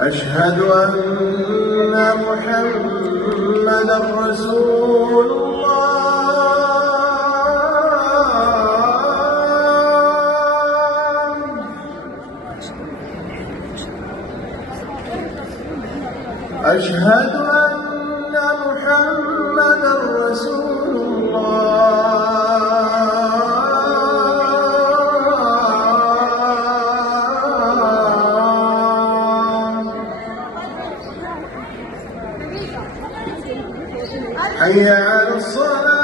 أشهد أن محمدًا رسول الله. أشهد أن محمدًا رسول الله. حي على الصلاة.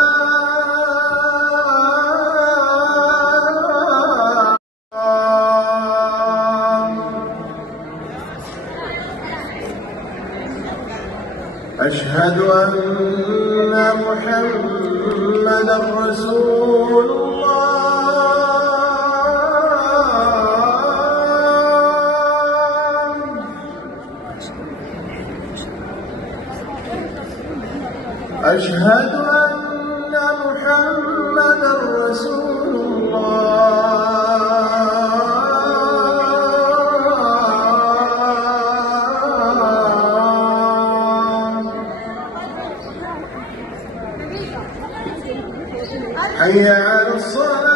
أشهد أن محمدًا رسول الله. أشهد أن محمدًا رسول الله. حي على الصلاة.